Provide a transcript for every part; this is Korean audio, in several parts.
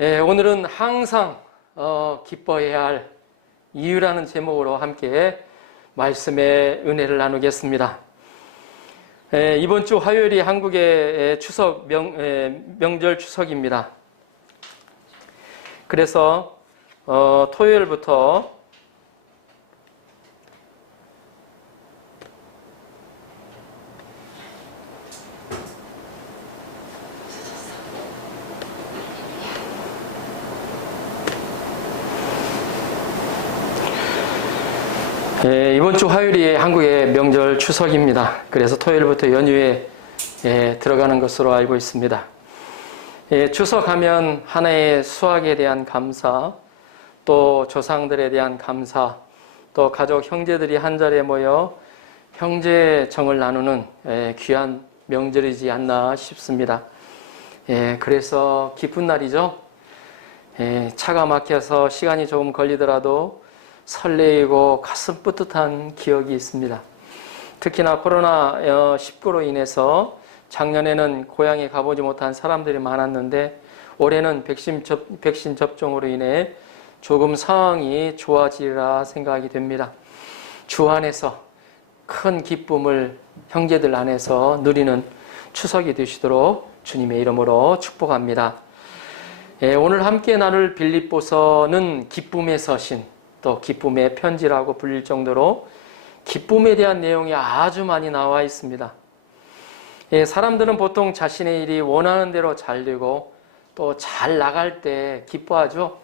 오늘은 항상 기뻐해야 할 이유라는 제목으로 함께 말씀의 은혜를 나누겠습니다. 이번 주 화요일이 한국의 명절 추석입니다. 그래서 토요일부터 이번 주 화요일이 한국의 명절 추석입니다. 그래서 토요일부터 연휴에 들어가는 것으로 알고 있습니다. 추석하면 하나의 수확에 대한 감사, 또 조상들에 대한 감사, 또 가족 형제들이 한자리에 모여 형제정을 나누는 귀한 명절이지 않나 싶습니다. 그래서 기쁜 날이죠. 차가 막혀서 시간이 조금 걸리더라도 설레이고 가슴 뿌듯한 기억이 있습니다. 특히나 코로나19로 인해서 작년에는 고향에 가보지 못한 사람들이 많았는데 올해는 백신 접종으로 인해 조금 상황이 좋아지리라 생각이 됩니다. 주 안에서 큰 기쁨을 형제들 안에서 누리는 추석이 되시도록 주님의 이름으로 축복합니다. 오늘 함께 나눌 빌립보서는 기쁨의 서신, 또 기쁨의 편지라고 불릴 정도로 기쁨에 대한 내용이 아주 많이 나와 있습니다. 사람들은 보통 자신의 일이 원하는 대로 잘 되고 또 잘 나갈 때 기뻐하죠.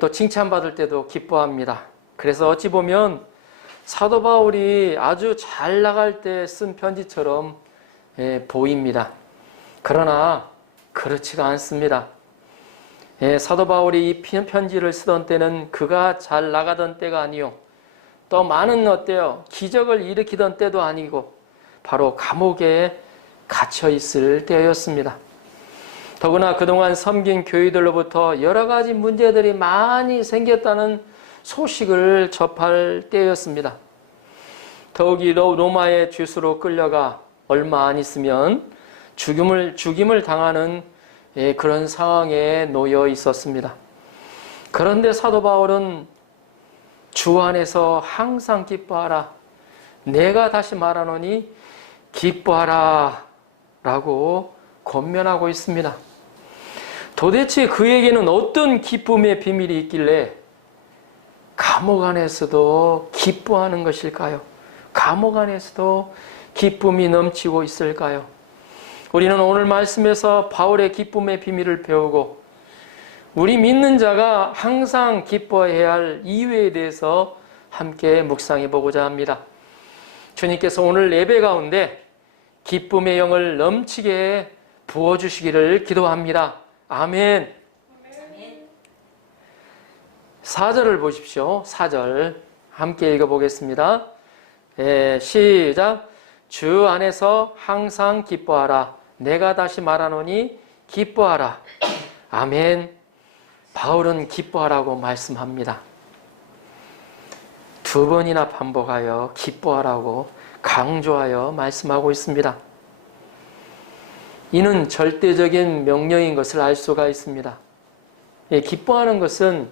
또 칭찬받을 때도 기뻐합니다. 그래서 어찌 보면 사도 바울이 아주 잘 나갈 때 쓴 편지처럼 보입니다. 그러나 그렇지가 않습니다. 사도 바울이 이 편지를 쓰던 때는 그가 잘 나가던 때가 아니요, 또 많은 어때요? 기적을 일으키던 때도 아니고 바로 감옥에 갇혀 있을 때였습니다. 더구나 그동안 섬긴 교회들로부터 여러 가지 문제들이 많이 생겼다는 소식을 접할 때였습니다. 더욱이 로마의 죄수로 끌려가 얼마 안 있으면 죽임을 당하는 그런 상황에 놓여 있었습니다. 그런데 사도 바울은 주 안에서 항상 기뻐하라, 내가 다시 말하노니 기뻐하라 라고 권면하고 있습니다. 도대체 그에게는 어떤 기쁨의 비밀이 있길래 감옥 안에서도 기뻐하는 것일까요? 감옥 안에서도 기쁨이 넘치고 있을까요? 우리는 오늘 말씀에서 바울의 기쁨의 비밀을 배우고 우리 믿는 자가 항상 기뻐해야 할 이유에 대해서 함께 묵상해 보고자 합니다. 주님께서 오늘 예배 가운데 기쁨의 영을 넘치게 부어주시기를 기도합니다. 아멘. 4절을 보십시오. 4절 함께 읽어보겠습니다. 시작. 주 안에서 항상 기뻐하라, 내가 다시 말하노니 기뻐하라. 아멘. 바울은 기뻐하라고 말씀합니다. 두 번이나 반복하여 기뻐하라고 강조하여 말씀하고 있습니다. 이는 절대적인 명령인 것을 알 수가 있습니다. 기뻐하는 것은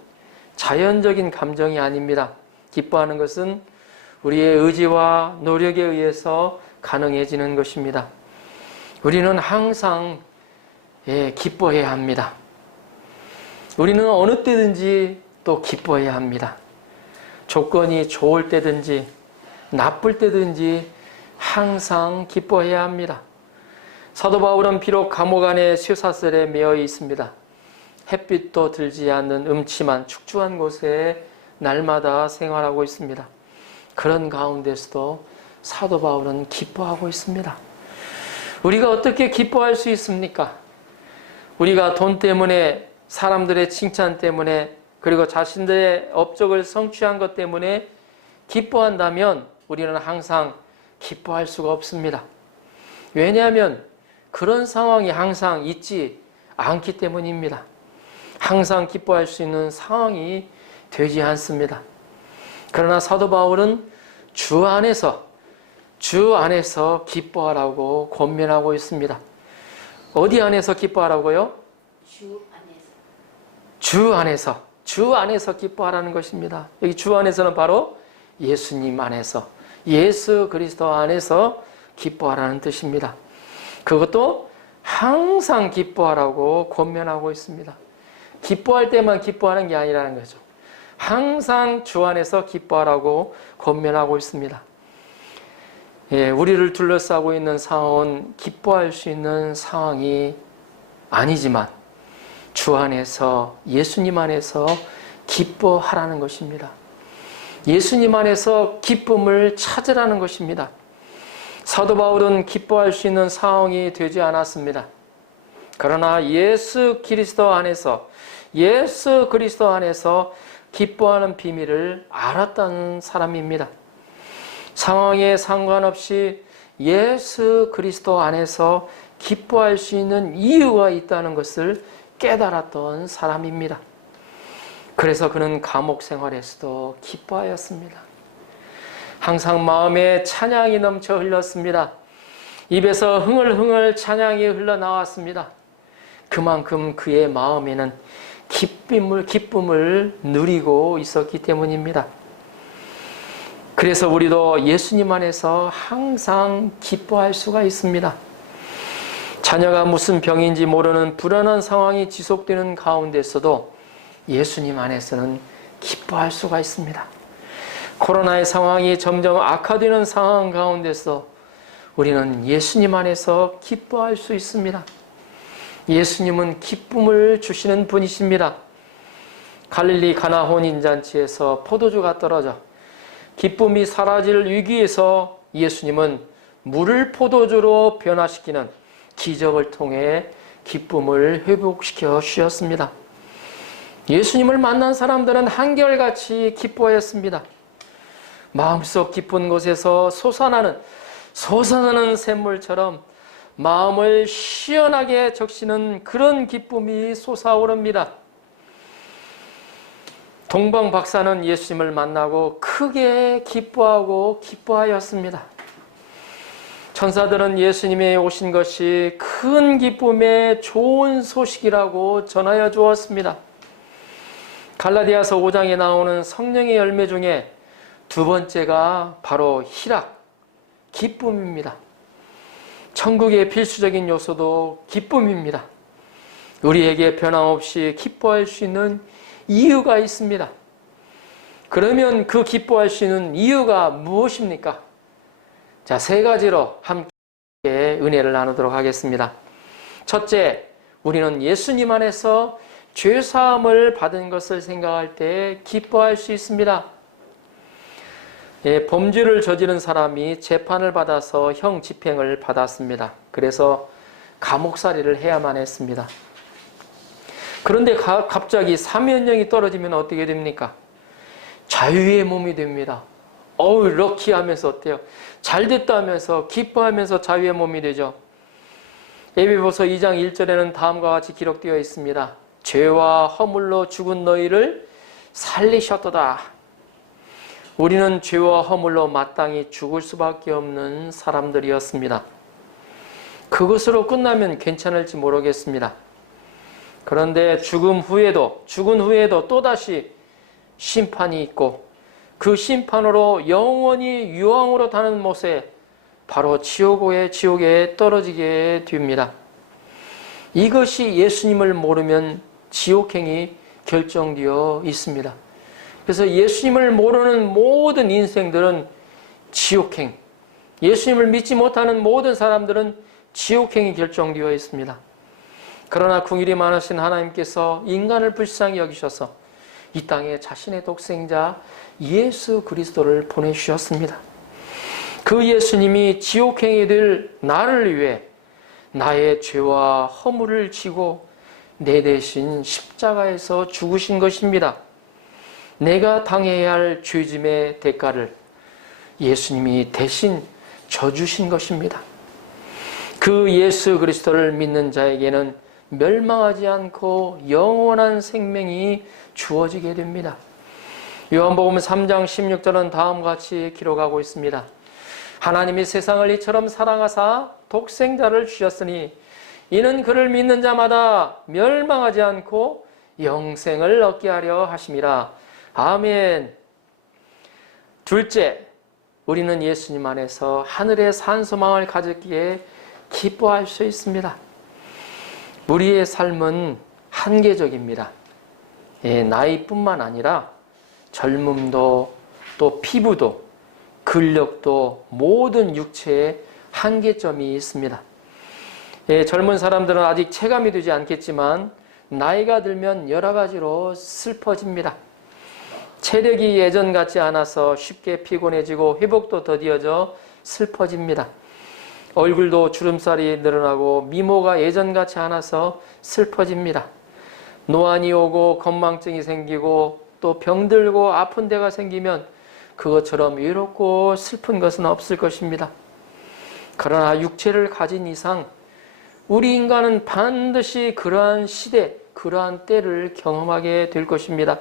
자연적인 감정이 아닙니다. 기뻐하는 것은 우리의 의지와 노력에 의해서 가능해지는 것입니다. 우리는 항상 기뻐해야 합니다. 우리는 어느 때든지 또 기뻐해야 합니다. 조건이 좋을 때든지 나쁠 때든지 항상 기뻐해야 합니다. 사도 바울은 비록 감옥 안에 쇠사슬에 매여 있습니다. 햇빛도 들지 않는 음침한 축축한 곳에 날마다 생활하고 있습니다. 그런 가운데서도 사도 바울은 기뻐하고 있습니다. 우리가 어떻게 기뻐할 수 있습니까? 우리가 돈 때문에, 사람들의 칭찬 때문에, 그리고 자신들의 업적을 성취한 것 때문에 기뻐한다면 우리는 항상 기뻐할 수가 없습니다. 왜냐하면 그런 상황이 항상 있지 않기 때문입니다. 항상 기뻐할 수 있는 상황이 되지 않습니다. 그러나 사도 바울은 주 안에서 기뻐하라고 권면하고 있습니다. 어디 안에서 기뻐하라고요? 주 안에서 기뻐하라는 것입니다. 여기 주 안에서는 바로 예수님 안에서, 예수 그리스도 안에서 기뻐하라는 뜻입니다. 그것도 항상 기뻐하라고 권면하고 있습니다. 기뻐할 때만 기뻐하는 게 아니라는 거죠. 항상 주 안에서 기뻐하라고 권면하고 있습니다. 우리를 둘러싸고 있는 상황은 기뻐할 수 있는 상황이 아니지만 주 안에서, 예수님 안에서 기뻐하라는 것입니다. 예수님 안에서 기쁨을 찾으라는 것입니다. 사도 바울은 기뻐할 수 있는 상황이 되지 않았습니다. 그러나 예수 그리스도 안에서 기뻐하는 비밀을 알았던 사람입니다. 상황에 상관없이 예수 그리스도 안에서 기뻐할 수 있는 이유가 있다는 것을 깨달았던 사람입니다. 그래서 그는 감옥 생활에서도 기뻐하였습니다. 항상 마음에 찬양이 넘쳐 흘렀습니다. 입에서 흥얼흥얼 찬양이 흘러나왔습니다. 그만큼 그의 마음에는 기쁨을 누리고 있었기 때문입니다. 그래서 우리도 예수님 안에서 항상 기뻐할 수가 있습니다. 자녀가 무슨 병인지 모르는 불안한 상황이 지속되는 가운데서도 예수님 안에서는 기뻐할 수가 있습니다. 코로나의 상황이 점점 악화되는 상황 가운데서 우리는 예수님 안에서 기뻐할 수 있습니다. 예수님은 기쁨을 주시는 분이십니다. 갈릴리 가나 혼인잔치에서 포도주가 떨어져 기쁨이 사라질 위기에서 예수님은 물을 포도주로 변화시키는 기적을 통해 기쁨을 회복시켜 주셨습니다. 예수님을 만난 사람들은 한결같이 기뻐했습니다. 마음속 깊은 곳에서 솟아나는 샘물처럼 마음을 시원하게 적시는 그런 기쁨이 솟아오릅니다. 동방 박사는 예수님을 만나고 크게 기뻐하였습니다. 천사들은 예수님의 오신 것이 큰 기쁨의 좋은 소식이라고 전하여 주었습니다. 갈라디아서 5장에 나오는 성령의 열매 중에 두 번째가 바로 희락, 기쁨입니다. 천국의 필수적인 요소도 기쁨입니다. 우리에게 변함없이 기뻐할 수 있는 이유가 있습니다. 그러면 그 기뻐할 수 있는 이유가 무엇입니까? 자, 세 가지로 함께 은혜를 나누도록 하겠습니다. 첫째, 우리는 예수님 안에서 죄사함을 받은 것을 생각할 때 기뻐할 수 있습니다. 범죄를 저지른 사람이 재판을 받아서 형 집행을 받았습니다. 그래서 감옥살이를 해야만 했습니다. 그런데 갑자기 사면령이 떨어지면 어떻게 됩니까? 자유의 몸이 됩니다. 어우, 럭키하면서 어때요? 잘됐다 하면서 기뻐하면서 자유의 몸이 되죠. 예비보서 2장 1절에는 다음과 같이 기록되어 있습니다. 죄와 허물로 죽은 너희를 살리셨도다. 우리는 죄와 허물로 마땅히 죽을 수밖에 없는 사람들이었습니다. 그것으로 끝나면 괜찮을지 모르겠습니다. 그런데 죽은 후에도 또다시 심판이 있고 그 심판으로 영원히 유황으로 타는 못에 바로 지옥에 떨어지게 됩니다. 이것이 예수님을 모르면 지옥행이 결정되어 있습니다. 그래서 예수님을 모르는 모든 인생들은 지옥행, 예수님을 믿지 못하는 모든 사람들은 지옥행이 결정되어 있습니다. 그러나 긍휼이 많으신 하나님께서 인간을 불쌍히 여기셔서 이 땅에 자신의 독생자 예수 그리스도를 보내주셨습니다. 그 예수님이 지옥행이 될 나를 위해 나의 죄와 허물을 지고 내 대신 십자가에서 죽으신 것입니다. 내가 당해야 할 죄짐의 대가를 예수님이 대신 져주신 것입니다. 그 예수 그리스도를 믿는 자에게는 멸망하지 않고 영원한 생명이 주어지게 됩니다. 요한복음 3장 16절은 다음과 같이 기록하고 있습니다. 하나님이 세상을 이처럼 사랑하사 독생자를 주셨으니 이는 그를 믿는 자마다 멸망하지 않고 영생을 얻게 하려 하심이라. 아멘. 둘째, 우리는 예수님 안에서 하늘의 산 소망을 가졌기에 기뻐할 수 있습니다. 우리의 삶은 한계적입니다. 나이뿐만 아니라 젊음도 또 피부도 근력도 모든 육체에 한계점이 있습니다. 젊은 사람들은 아직 체감이 되지 않겠지만 나이가 들면 여러 가지로 슬퍼집니다. 체력이 예전 같지 않아서 쉽게 피곤해지고 회복도 더디어져 슬퍼집니다. 얼굴도 주름살이 늘어나고 미모가 예전 같지 않아서 슬퍼집니다. 노안이 오고 건망증이 생기고 또 병들고 아픈 데가 생기면 그것처럼 외롭고 슬픈 것은 없을 것입니다. 그러나 육체를 가진 이상 우리 인간은 반드시 그러한 시대, 그러한 때를 경험하게 될 것입니다.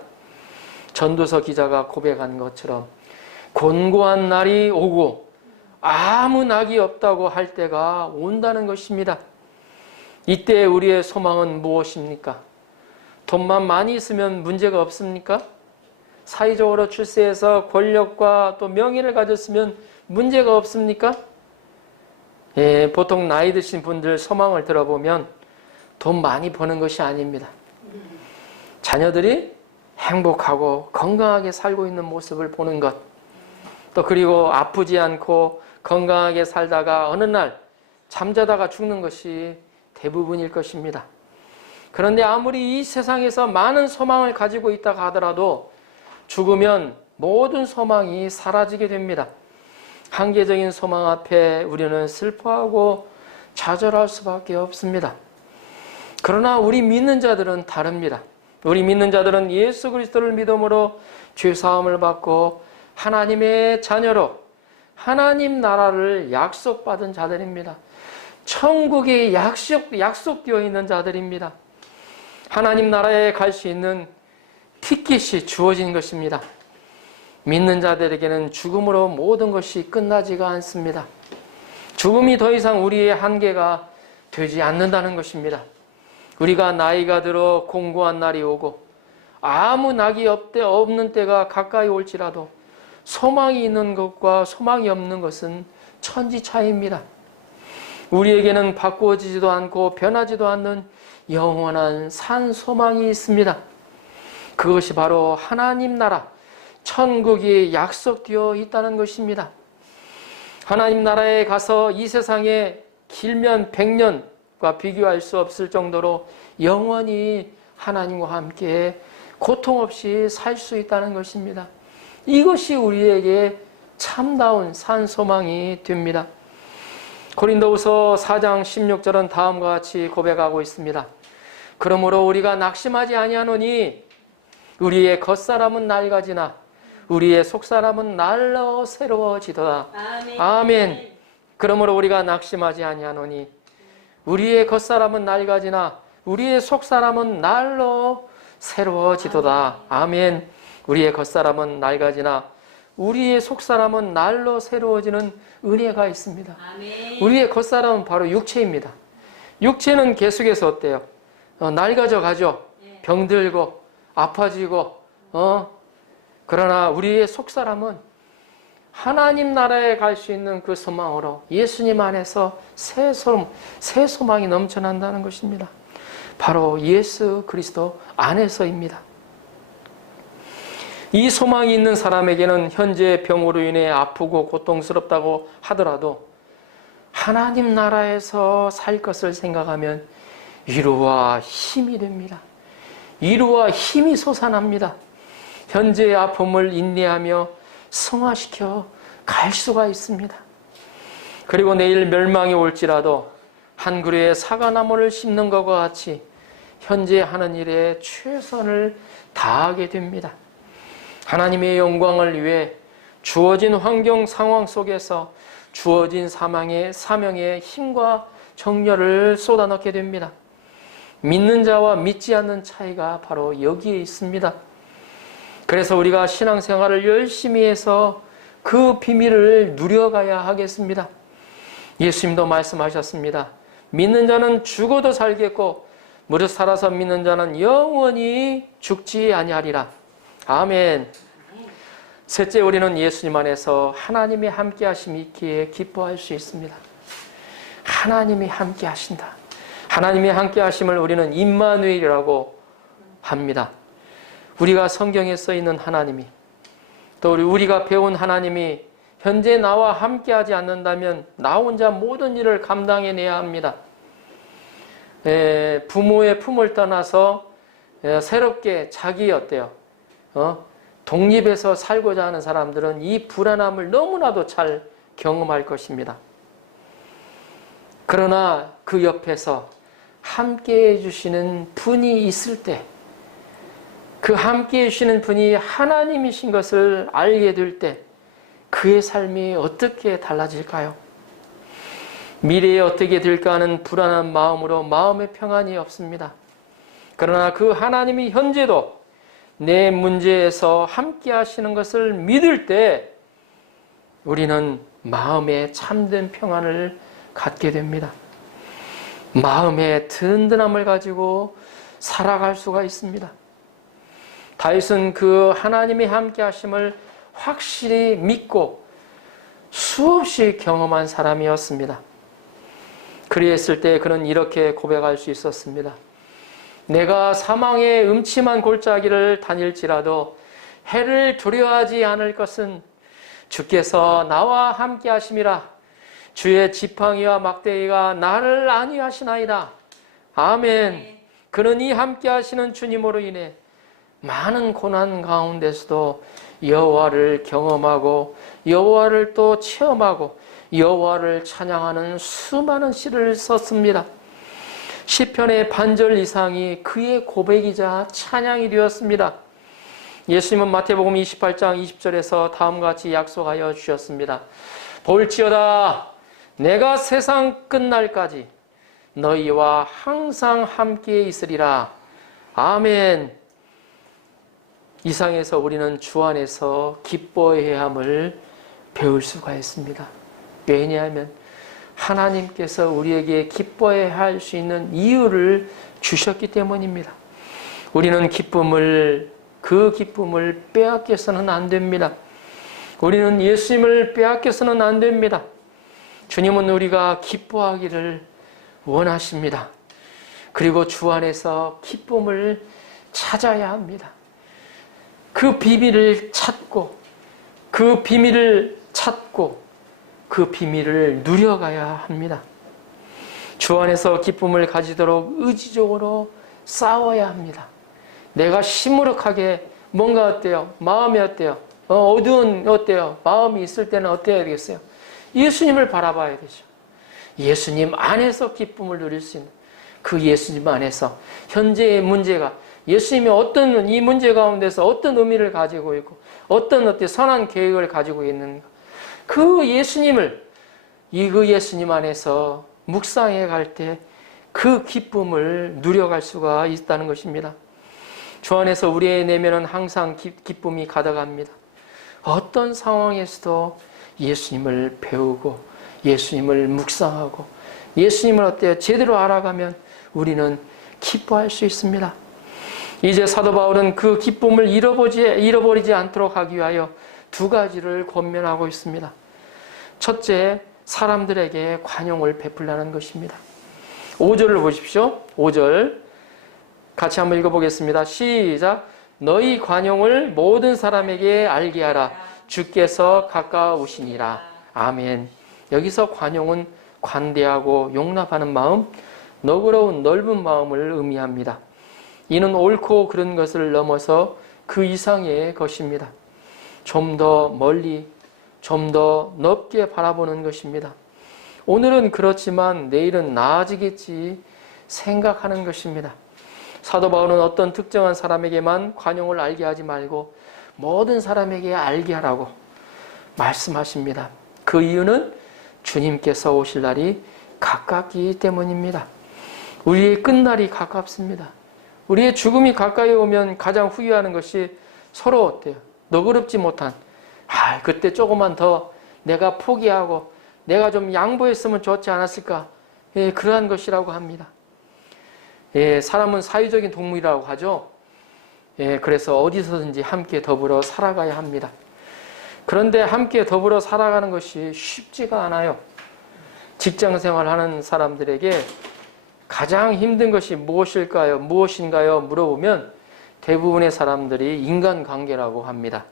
전도서 기자가 고백한 것처럼 곤고한 날이 오고 아무 낙이 없다고 할 때가 온다는 것입니다. 이때 우리의 소망은 무엇입니까? 돈만 많이 있으면 문제가 없습니까? 사회적으로 출세해서 권력과 또 명예를 가졌으면 문제가 없습니까? 보통 나이 드신 분들 소망을 들어보면 돈 많이 버는 것이 아닙니다. 자녀들이 행복하고 건강하게 살고 있는 모습을 보는 것, 또 그리고 아프지 않고 건강하게 살다가 어느 날 잠자다가 죽는 것이 대부분일 것입니다. 그런데 아무리 이 세상에서 많은 소망을 가지고 있다고 하더라도 죽으면 모든 소망이 사라지게 됩니다. 한계적인 소망 앞에 우리는 슬퍼하고 좌절할 수밖에 없습니다. 그러나 우리 믿는 자들은 다릅니다. 우리 믿는 자들은 예수 그리스도를 믿음으로 죄사함을 받고 하나님의 자녀로 하나님 나라를 약속받은 자들입니다. 천국이 약속되어 있는 자들입니다. 하나님 나라에 갈 수 있는 티켓이 주어진 것입니다. 믿는 자들에게는 죽음으로 모든 것이 끝나지가 않습니다. 죽음이 더 이상 우리의 한계가 되지 않는다는 것입니다. 우리가 나이가 들어 공고한 날이 오고 아무 낙이 없는 때가 가까이 올지라도 소망이 있는 것과 소망이 없는 것은 천지 차이입니다. 우리에게는 바꾸어지지도 않고 변하지도 않는 영원한 산 소망이 있습니다. 그것이 바로 하나님 나라, 천국이 약속되어 있다는 것입니다. 하나님 나라에 가서 이 세상에 길면 100년과 비교할 수 없을 정도로 영원히 하나님과 함께 고통 없이 살 수 있다는 것입니다. 이것이 우리에게 참다운 산 소망이 됩니다. 고린도후서 4장 16절은 다음과 같이 고백하고 있습니다. 그러므로 우리가 낙심하지 아니하노니 우리의 겉사람은 낡아지나 우리의 속사람은 날로 새로워지도다. 아멘. 아멘. 그러므로 우리가 낙심하지 아니하노니 우리의 겉사람은 낡아지나 우리의 속사람은 날로 새로워지도다. 아멘. 우리의 겉사람은 낡아지나 우리의 속사람은 날로 새로워지는 은혜가 있습니다. 아멘. 우리의 겉사람은 바로 육체입니다. 육체는 계속해서 어때요? 낡아져 가죠. 병들고 아파지고 그러나 우리의 속사람은 하나님 나라에 갈 수 있는 그 소망으로 예수님 안에서 새 소망이 넘쳐난다는 것입니다. 바로 예수 그리스도 안에서입니다. 이 소망이 있는 사람에게는 현재 병으로 인해 아프고 고통스럽다고 하더라도 하나님 나라에서 살 것을 생각하면 위로와 힘이 됩니다. 위로와 힘이 솟아납니다. 현재의 아픔을 인내하며 승화시켜 갈 수가 있습니다. 그리고 내일 멸망이 올지라도 한 그루의 사과나무를 심는 것과 같이 현재 하는 일에 최선을 다하게 됩니다. 하나님의 영광을 위해 주어진 환경 상황 속에서 주어진 사명의 힘과 정열을 쏟아넣게 됩니다. 믿는 자와 믿지 않는 차이가 바로 여기에 있습니다. 그래서 우리가 신앙생활을 열심히 해서 그 비밀을 누려가야 하겠습니다. 예수님도 말씀하셨습니다. 믿는 자는 죽어도 살겠고 무릇 살아서 믿는 자는 영원히 죽지 아니하리라. 아멘. 셋째, 우리는 예수님 안에서 하나님의 함께하심이 있기에 기뻐할 수 있습니다. 하나님이 함께하신다. 하나님의 함께하심을 우리는 임마누엘이라고 합니다. 우리가 성경에 써 있는 하나님이, 또 우리가 배운 하나님이 현재 나와 함께하지 않는다면 나 혼자 모든 일을 감당해내야 합니다. 부모의 품을 떠나서 새롭게 자기 독립해서 살고자 하는 사람들은 이 불안함을 너무나도 잘 경험할 것입니다. 그러나 그 옆에서 함께 해주시는 분이 있을 때, 그 함께 해주시는 분이 하나님이신 것을 알게 될 때 그의 삶이 어떻게 달라질까요? 미래에 어떻게 될까 하는 불안한 마음으로 마음의 평안이 없습니다. 그러나 그 하나님이 현재도 내 문제에서 함께 하시는 것을 믿을 때 우리는 마음에 참된 평안을 갖게 됩니다. 마음의 든든함을 가지고 살아갈 수가 있습니다. 다윗은 그 하나님이 함께 하심을 확실히 믿고 수없이 경험한 사람이었습니다. 그리했을 때 그는 이렇게 고백할 수 있었습니다. 내가 사망의 음침한 골짜기를 다닐지라도 해를 두려워하지 않을 것은 주께서 나와 함께 하심이라. 주의 지팡이와 막대기가 나를 안위하시나이다. 아멘. 그는 이 함께 하시는 주님으로 인해 많은 고난 가운데서도 여호와를 경험하고 여호와를 또 체험하고 여호와를 찬양하는 수많은 시를 썼습니다. 시편의 반절 이상이 그의 고백이자 찬양이 되었습니다. 예수님은 마태복음 28장 20절에서 다음과 같이 약속하여 주셨습니다. 볼지어다 내가 세상 끝날까지 너희와 항상 함께 있으리라. 아멘. 이상에서 우리는 주 안에서 기뻐해야 함을 배울 수가 있습니다. 왜냐하면 하나님께서 우리에게 기뻐해야 할 수 있는 이유를 주셨기 때문입니다. 우리는 그 기쁨을 빼앗겨서는 안 됩니다. 우리는 예수님을 빼앗겨서는 안 됩니다. 주님은 우리가 기뻐하기를 원하십니다. 그리고 주 안에서 기쁨을 찾아야 합니다. 그 비밀을 찾고 그 비밀을 누려가야 합니다. 주 안에서 기쁨을 가지도록 의지적으로 싸워야 합니다. 내가 시무룩하게 뭔가 어때요? 마음이 어때요? 어두운 어때요? 마음이 있을 때는 어때야 되겠어요? 예수님을 바라봐야 되죠. 예수님 안에서 기쁨을 누릴 수 있는 그 예수님 안에서 현재의 문제가 예수님이 어떤 이 문제 가운데서 어떤 의미를 가지고 있고 어떤 선한 계획을 가지고 있는가, 그 예수님을 그 예수님 안에서 묵상해 갈 때 그 기쁨을 누려갈 수가 있다는 것입니다. 주 안에서 우리의 내면은 항상 기쁨이 가득합니다. 어떤 상황에서도 예수님을 배우고 예수님을 묵상하고 예수님을 어때요? 제대로 알아가면 우리는 기뻐할 수 있습니다. 이제 사도 바울은 그 기쁨을 잃어버리지 않도록 하기 위하여 두 가지를 권면하고 있습니다. 첫째, 사람들에게 관용을 베풀라는 것입니다. 5절을 보십시오. 5절 같이 한번 읽어보겠습니다. 시작. 너희 관용을 모든 사람에게 알게 하라. 주께서 가까우시니라. 아멘. 여기서 관용은 관대하고 용납하는 마음, 너그러운 넓은 마음을 의미합니다. 이는 옳고 그른 것을 넘어서 그 이상의 것입니다. 좀 더 멀리, 좀 더 넓게 바라보는 것입니다. 오늘은 그렇지만 내일은 나아지겠지 생각하는 것입니다. 사도 바울은 어떤 특정한 사람에게만 관용을 알게 하지 말고 모든 사람에게 알게 하라고 말씀하십니다. 그 이유는 주님께서 오실 날이 가깝기 때문입니다. 우리의 끝날이 가깝습니다. 우리의 죽음이 가까이 오면 가장 후회하는 것이 서로 어때요? 너그럽지 못한, 그때 조금만 더 내가 포기하고 내가 좀 양보했으면 좋지 않았을까 예, 그러한 것이라고 합니다. 예, 사람은 사회적인 동물이라고 하죠. 예, 그래서 어디서든지 함께 더불어 살아가야 합니다. 그런데 함께 더불어 살아가는 것이 쉽지가 않아요. 직장 생활하는 사람들에게 가장 힘든 것이 무엇인가요? 물어보면 대부분의 사람들이 인간관계라고 합니다.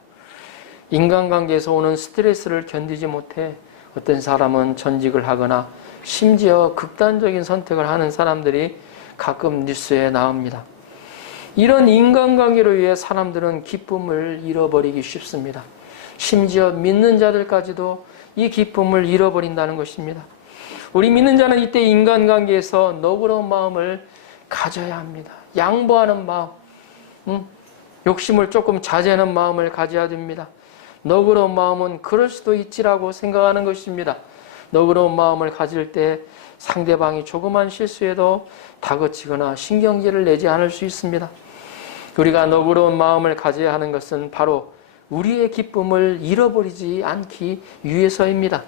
인간관계에서 오는 스트레스를 견디지 못해 어떤 사람은 전직을 하거나 심지어 극단적인 선택을 하는 사람들이 가끔 뉴스에 나옵니다. 이런 인간관계로 인해 사람들은 기쁨을 잃어버리기 쉽습니다. 심지어 믿는 자들까지도 이 기쁨을 잃어버린다는 것입니다. 우리 믿는 자는 이때 인간관계에서 너그러운 마음을 가져야 합니다. 양보하는 마음, 욕심을 조금 자제하는 마음을 가져야 됩니다. 너그러운 마음은 그럴 수도 있지라고 생각하는 것입니다. 너그러운 마음을 가질 때 상대방이 조그만 실수에도 다그치거나 신경질을 내지 않을 수 있습니다. 우리가 너그러운 마음을 가져야 하는 것은 바로 우리의 기쁨을 잃어버리지 않기 위해서입니다.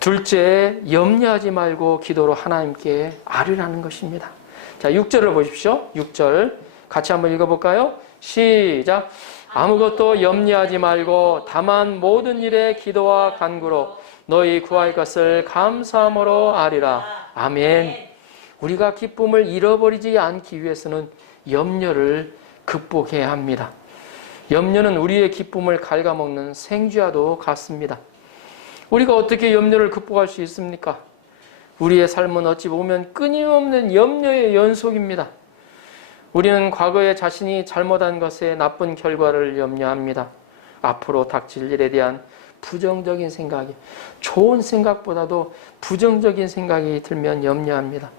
둘째, 염려하지 말고 기도로 하나님께 아뢰라는 것입니다. 자, 6절을 보십시오. 6절 같이 한번 읽어볼까요? 시작. 아무것도 염려하지 말고 다만 모든 일에 기도와 간구로 너희 구할 것을 감사함으로 아뢰라. 아멘. 우리가 기쁨을 잃어버리지 않기 위해서는 염려를 극복해야 합니다. 염려는 우리의 기쁨을 갉아먹는 생쥐와도 같습니다. 우리가 어떻게 염려를 극복할 수 있습니까? 우리의 삶은 어찌 보면 끊임없는 염려의 연속입니다. 우리는 과거에 자신이 잘못한 것에 나쁜 결과를 염려합니다. 앞으로 닥칠 일에 대한 부정적인 생각이, 좋은 생각보다도 부정적인 생각이 들면 염려합니다.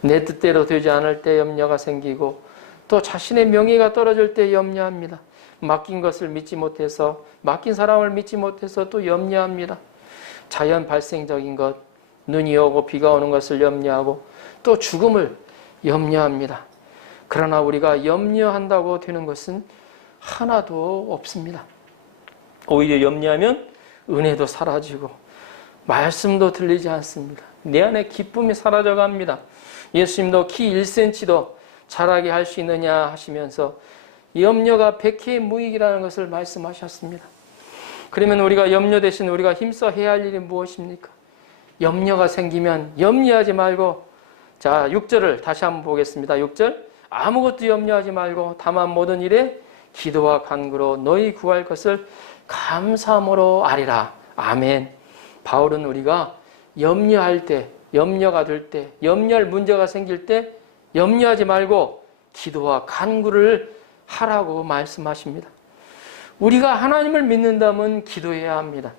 내 뜻대로 되지 않을 때 염려가 생기고 또 자신의 명예가 떨어질 때 염려합니다. 맡긴 것을 믿지 못해서, 맡긴 사람을 믿지 못해서 또 염려합니다. 자연 발생적인 것, 눈이 오고 비가 오는 것을 염려하고 또 죽음을 염려합니다. 그러나 우리가 염려한다고 되는 것은 하나도 없습니다. 오히려 염려하면 은혜도 사라지고 말씀도 들리지 않습니다. 내 안에 기쁨이 사라져갑니다. 예수님도 키 1cm도 자라게 할 수 있느냐 하시면서 염려가 백해의 무익이라는 것을 말씀하셨습니다. 그러면 우리가 염려 대신 우리가 힘써 해야 할 일이 무엇입니까? 염려가 생기면 염려하지 말고, 자 6절을 다시 한번 보겠습니다. 6절 아무것도 염려하지 말고 다만 모든 일에 기도와 간구로 너희 구할 것을 감사함으로 아뢰라. 아멘. 바울은 우리가 염려할 때, 염려가 될 때, 염려할 문제가 생길 때 염려하지 말고 기도와 간구를 하라고 말씀하십니다. 우리가 하나님을 믿는다면 기도해야 합니다.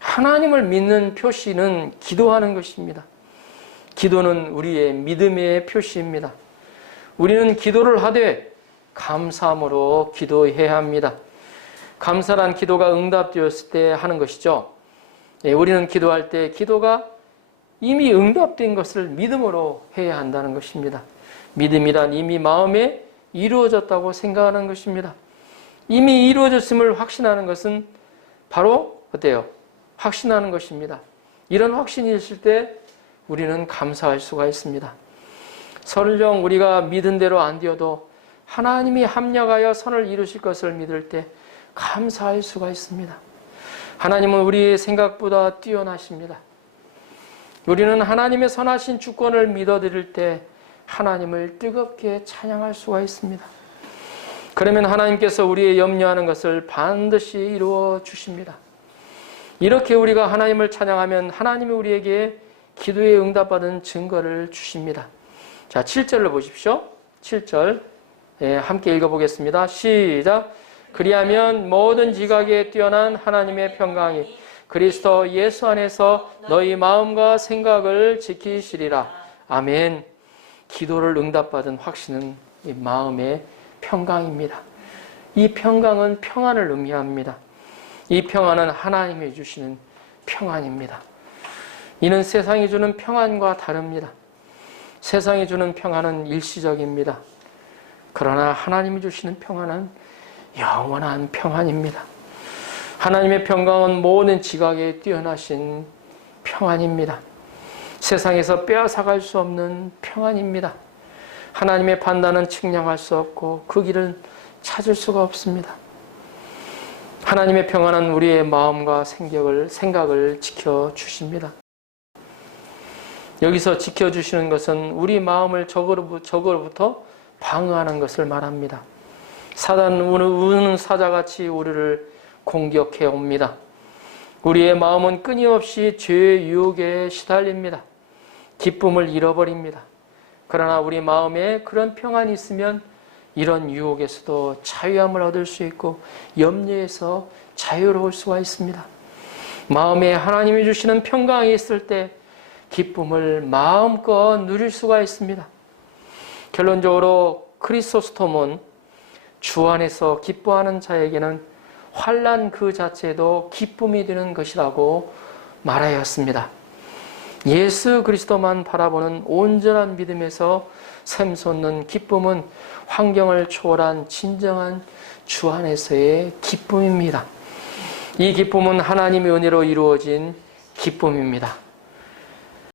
하나님을 믿는 표시는 기도하는 것입니다. 기도는 우리의 믿음의 표시입니다. 우리는 기도를 하되 감사함으로 기도해야 합니다. 감사란 기도가 응답되었을 때 하는 것이죠. 우리는 기도할 때 기도가 이미 응답된 것을 믿음으로 해야 한다는 것입니다. 믿음이란 이미 마음에 이루어졌다고 생각하는 것입니다. 이미 이루어졌음을 확신하는 것은 바로 어때요? 확신하는 것입니다. 이런 확신이 있을 때 우리는 감사할 수가 있습니다. 설령 우리가 믿은 대로 안 되어도 하나님이 합력하여 선을 이루실 것을 믿을 때 감사할 수가 있습니다. 하나님은 우리의 생각보다 뛰어나십니다. 우리는 하나님의 선하신 주권을 믿어드릴 때 하나님을 뜨겁게 찬양할 수가 있습니다. 그러면 하나님께서 우리의 염려하는 것을 반드시 이루어 주십니다. 이렇게 우리가 하나님을 찬양하면 하나님이 우리에게 기도에 응답받은 증거를 주십니다. 자, 7절을 보십시오. 7절 함께 읽어보겠습니다. 시작. 그리하면 모든 지각에 뛰어난 하나님의 평강이 그리스도 예수 안에서 너희 마음과 생각을 지키시리라. 아멘. 기도를 응답받은 확신은 이 마음의 평강입니다. 이 평강은 평안을 의미합니다. 이 평안은 하나님이 주시는 평안입니다. 이는 세상이 주는 평안과 다릅니다. 세상이 주는 평안은 일시적입니다. 그러나 하나님이 주시는 평안은 영원한 평안입니다. 하나님의 평강은 모든 지각에 뛰어나신 평안입니다. 세상에서 빼앗아갈 수 없는 평안입니다. 하나님의 판단은 측량할 수 없고 그 길을 찾을 수가 없습니다. 하나님의 평안은 우리의 마음과 생각을 지켜주십니다. 여기서 지켜주시는 것은 우리 마음을 적으로부터 방어하는 것을 말합니다. 사단은 우는 사자같이 우리를 공격해 옵니다. 우리의 마음은 끊임없이 죄의 유혹에 시달립니다. 기쁨을 잃어버립니다. 그러나 우리 마음에 그런 평안이 있으면 이런 유혹에서도 자유함을 얻을 수 있고 염려에서 자유로울 수가 있습니다. 마음에 하나님이 주시는 평강이 있을 때 기쁨을 마음껏 누릴 수가 있습니다. 결론적으로 크리소스톰은 주 안에서 기뻐하는 자에게는 환난 그 자체도 기쁨이 되는 것이라고 말하였습니다. 예수 그리스도만 바라보는 온전한 믿음에서 샘솟는 기쁨은 환경을 초월한 진정한 주 안에서의 기쁨입니다. 이 기쁨은 하나님의 은혜로 이루어진 기쁨입니다.